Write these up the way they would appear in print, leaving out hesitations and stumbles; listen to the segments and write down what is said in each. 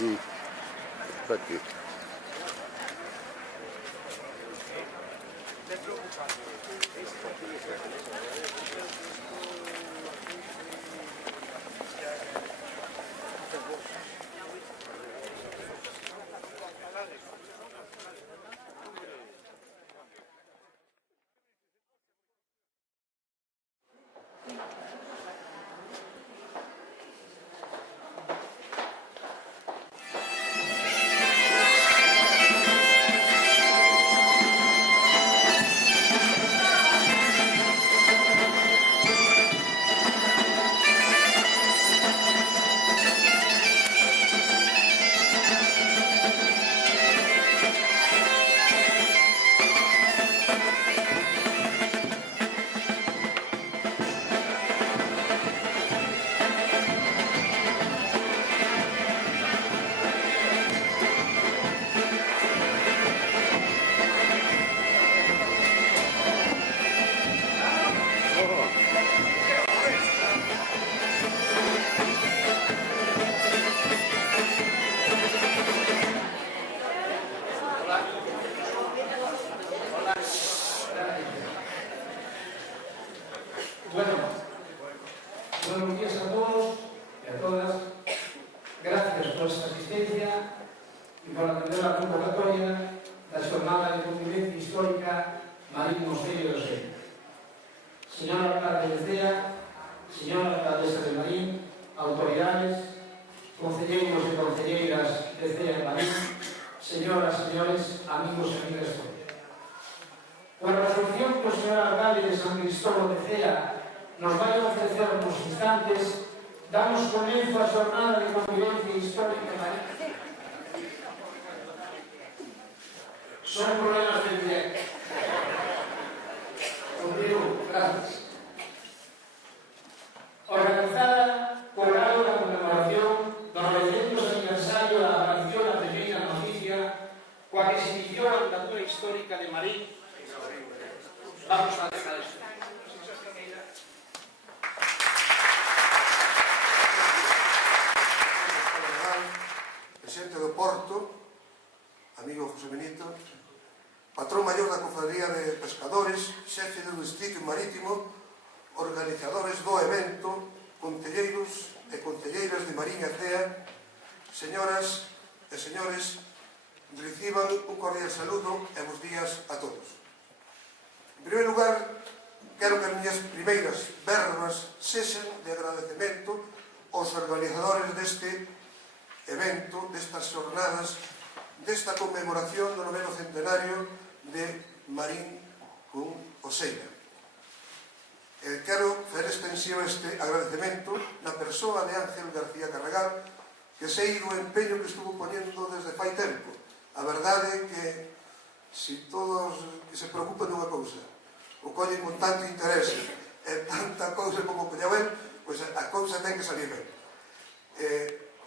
Sí, está aquí. Buenos días a todos y a todas. Gracias por esta asistencia y por atender a convocatoria da Xornada de Convivencia Histórica Marín Mosteiro de Oseira. Señor alcalde de Cea, señora alcaldesa de Marín, autoridades, concelleiros e concelleiras de Cea e Marín, señoras e señores, amigos e amigas todos. Con a recepción que o señor alcalde de San Cristóbal de Cea nos vai a ofrecer nos instantes, damos comienzo a Xornada de Convivencia Histórica Marín. Son problemas de directo. Contigo, gracias. Organizada por algo da conmemoración do 900 aniversario da aparición da primeira noticia coa que se iniciou a andadura histórica de Marín. Vamos a dejar isto. Presidente do Porto, amigo José Benito, patrón maior da Cofradía de Pescadores, xefe do Distrito Marítimo, organizadores do evento, concelleiros e concelleiras de Marín e Cea, señoras e señores, reciban un cordial saludo e bons días a todos. En primeiro lugar, quero que as miñas primeiras verbas sexan de agradecemento aos organizadores deste evento, destas xornadas, desta conmemoración do 9º centenario de Marín con Oseira. Quero fazer extensivo este agradecemento na persoa de Ángel García Carregal, que sei do empeño que estuvo poñendo desde fai tempo. A verdade é que se todos que se preocupan dunha cousa o collen con tanto interese e tanta cousa como colleu el, pois a cousa ten que salir ben.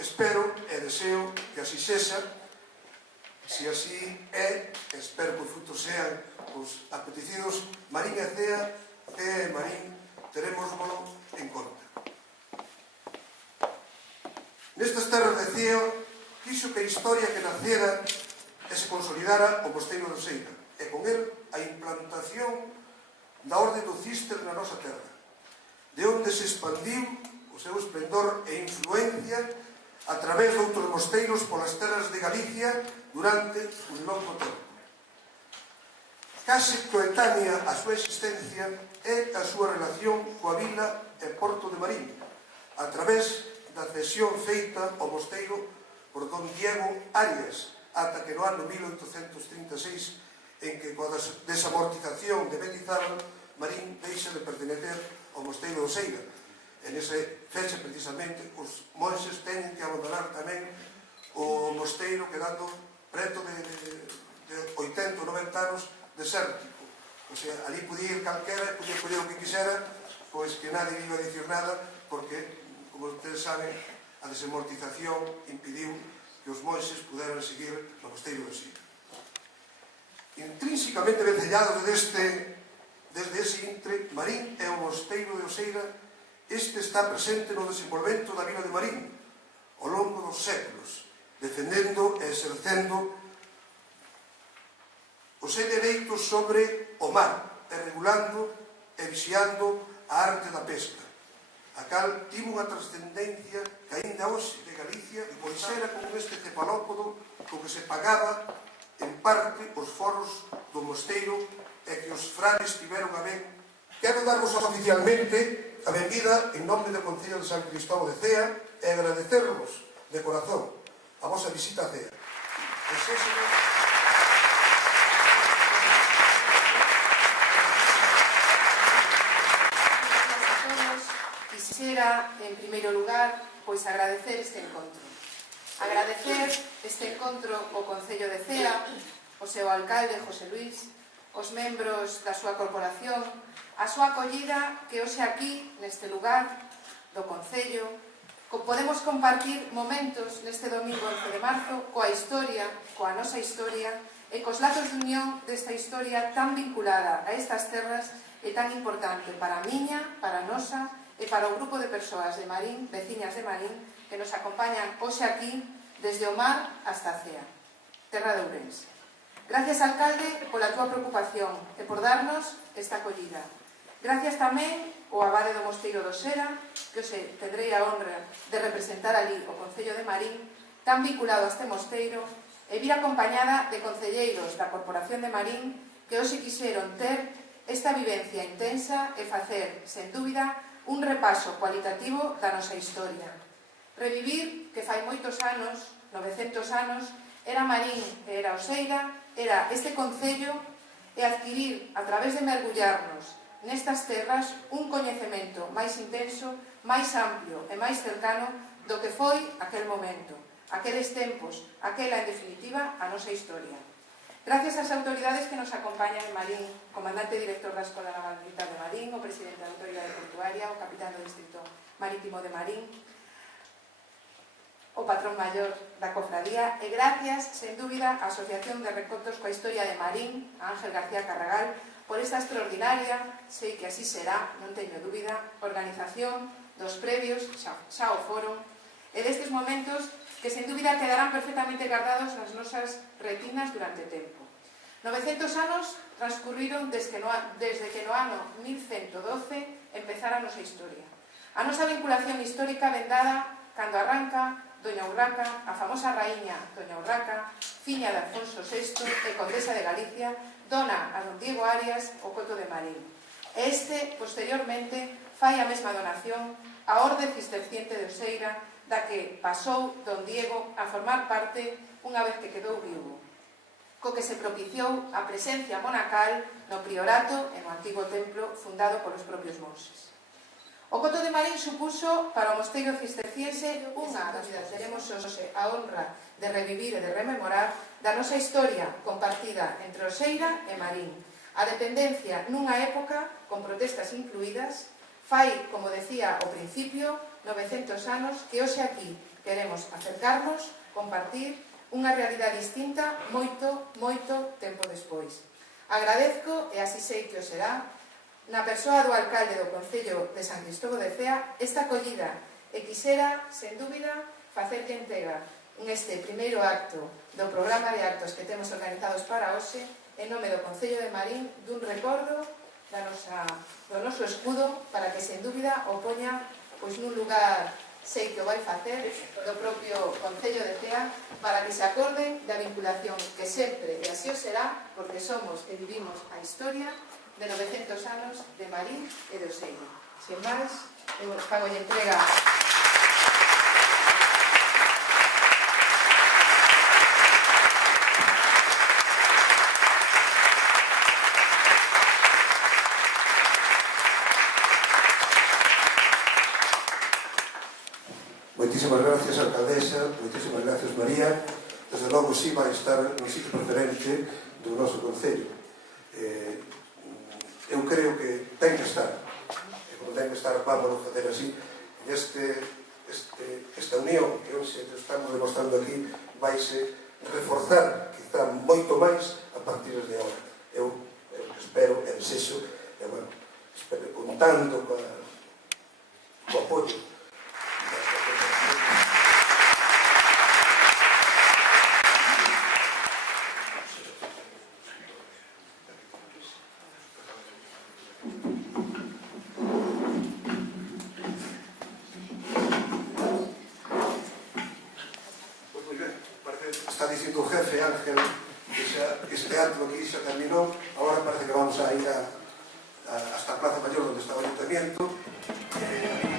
Espero e deseo que así sexa. Se así é, espero que os frutos sean os apetecidos. Marín e Cea e Marín terémoslo en conta. Nestas terras de Cea quixo que a historia que nacera e se consolidara o Mosteiro de Oseira e con el a implantación da Orde do Císter na nosa terra, de onde se expandiu o seu esplendor e influencia a través de outros mosteiros polas terras de Galicia durante un longo tempo. Case coetánea a súa existencia é a súa relación coa vila e porto de Marín, a través da cesión feita ao mosteiro por don Diego Arias, ata que no ano 1836, en que coa desamortización de Mendizábal, Marín deixa de pertenecer ao mosteiro de Oseira. En ese fecha, precisamente, os monxes teñen que abandonar tamén o mosteiro, quedando preto de 80 ou 90 anos desértico. O sea, ali podía ir calquera, podía coller o que quisera, pois que nadie iba a dicir nada, porque, como ustedes saben, a desamortización impidiu que os monxes puderan seguir no mosteiro de Oseira. Intrínsecamente vencellado desde ese intre, Marín e o mosteiro de Oseira, este está presente no desenvolvemento da vila de Marín ao longo dos séculos defendendo e exercendo os seus dereitos sobre o mar e regulando e vixiando a arte da pesca, a cal tivo unha trascendencia que aínda hoxe de Galicia, pois era con este cefalópodo co que se pagaba en parte os foros do mosteiro e que os frades tiveron a ben. Quero darvos oficialmente a benvida en nome do Concello de San Cristóbal de Cea e agradecervos de corazón a vosa visita a Cea. Quisiera, en primeiro lugar, pois agradecer este encontro. Agradecer este encontro ao Concello de Cea, ao seu alcalde, José Luis, os membros da súa corporación, a súa acollida que hoxe aquí, neste lugar do Concello, podemos compartir momentos neste domingo 11 de marzo coa historia, coa nosa historia e cos lazos de unión desta historia tan vinculada a estas terras e tan importante para a miña, para a nosa e para o grupo de persoas de Marín, veciñas de Marín, que nos acompañan hoxe aquí desde o mar hasta Cea, terra de Ourense. Gracias, alcalde, pola túa preocupación e por darnos esta acollida. Gracias tamén ao abade do Mosteiro do Sera, que hoxe tendrei a honra de representar ali o Concello de Marín, tan vinculado a este mosteiro, e vir acompañada de concelleiros da Corporación de Marín que hoxe quixeron ter esta vivencia intensa e facer, sen dúbida, un repaso cualitativo da nosa historia. Revivir que fai moitos anos, 900 anos, era Marín e era Oseira, era este concello, e adquirir, a través de mergullarnos nestas terras, un coñecemento máis intenso, máis amplio e máis cercano do que foi aquel momento, aqueles tempos, aquela, en definitiva, a nosa historia. Gracias ás autoridades que nos acompañan en Marín, comandante e director da Escola Naval Militar de Marín, o presidente da Autoridade Portuaria, o capitán do Distrito Marítimo de Marín, o patrón maior da cofradía, e gracias, sen dúbida, á Asociación de Recontos coa Historia de Marín, a Ángel García Carragal, por esta extraordinaria, sei que así será, non teño dúbida, organización dos previos, xa o foron, e destes momentos que sen dúbida quedarán perfectamente guardados nas nosas retinas durante tempo. 900 anos transcurriron desde que no ano 1112 empezara a nosa historia. A nosa vinculación histórica vendada cando arranca Doña Urraca, a famosa raíña Doña Urraca, fiña de Alfonso VI e condesa de Galicia, dona a don Diego Arias o Coto de Marín. Este, posteriormente, fai a mesma donación á Orde Cisterciente de Oseira, da que pasou don Diego a formar parte unha vez que quedou viúvo, co que se propiciou a presencia monacal no priorato e no antigo templo fundado polos propios monses. O Coto de Marín supuso para o mosteiro cisterciense unha das que teremos hoxe a honra de revivir e de rememorar da nosa historia compartida entre Oseira e Marín. A dependencia nunha época con protestas incluídas fai, como decía ao principio, 900 anos que hoxe aquí queremos acercarnos, compartir unha realidade distinta moito, moito tempo despois. Agradezco, e así sei que o será, na persoa do alcalde do Concello de San Cristóbal de Cea, esta acollida, e quixera, sen dúbida, facerlle entrega neste primeiro acto do programa de actos que temos organizados para hoxe, en nome do Concello de Marín, dun recordo do noso escudo, para que, sen dúbida, o poña nun lugar, sei que o vai facer, do propio Concello de Cea, para que se acorden da vinculación que sempre, e así o será, porque somos e vivimos a historia de 900 anos de Marín e de Oseira. Sen máis, eu fago a entrega. Moitísimas gracias, alcaldesa, moitísimas gracias, María. Desde logo, si vai estar no sitio preferente do noso Concello. Eu creo que ten que estar, e como ten que estar, vamos a facer así. Esta unión que hoxe estamos demostrando aquí vaise reforzar, quizá moito máis, a partir de agora. Eu espero, e desexo, e bueno, espero, contando co apoio dicindo o jefe Ángel que este antro aquí xa terminou, agora parece que vamos a ir hasta a Plaza Mayor onde está o Ayuntamiento.